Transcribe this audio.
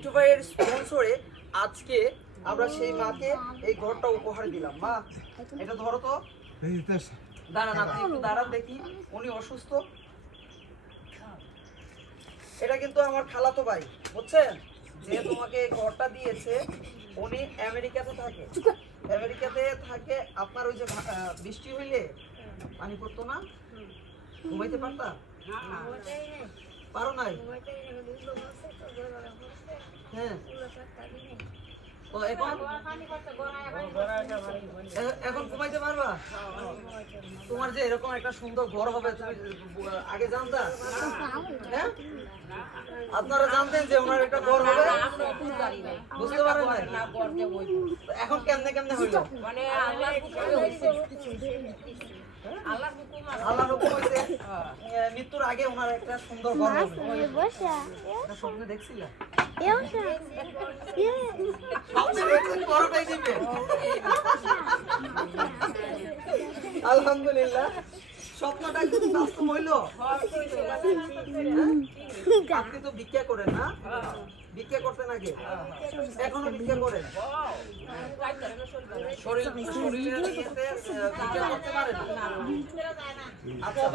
মিঠু ভাইয়ের স্পন্সরে আজকে আমরা সেই মাকে এই ঘরটা উপহার দিলাম। মা এটা ধরো তো, দাঁড়ান আপনি একটু দাঁড়ান দেখি, উনি অসুস্থ। এটা কিন্তু আমার খালাতো ভাই, বুঝছেন? যে তোমাকে এই ঘরটা দিয়েছে উনি আমেরিকাতে থাকে। আমেরিকাতে থাকে। আপনার ওই যে বৃষ্টি হইলে পানি পড়তো না, ঘুমাইতে পারতা? পারো নাই? হ্যাঁ, তো এখন ঘুমাইতে পারবা? তোমার যে এরকম একটা সুন্দর ঘর হবে তুমি আগে জানতা? হ্যাঁ, আপনারা জানতেন যে ওনার একটা ঘর হবে? বুঝতে পারেন না? এখন কেমনে কেমনে হইল? মানে আল্লাহর হুকুম হইছে মৃত্যুর আগে ওনার একটা সুন্দর ঘর হবে। স্বপ্নে দেখছিলা? আলহামদুলিল্লাহ, স্বপ্নটা কিন্তু বাস্তব হইলো। আপনি তো ভিক্ষা করেন না? ভিক্ষা করতেন আগে, এখনো ভিক্ষা করেন? শরীরের ইয়েতে ভিক্ষা করতে পারেন না? আচ্ছা।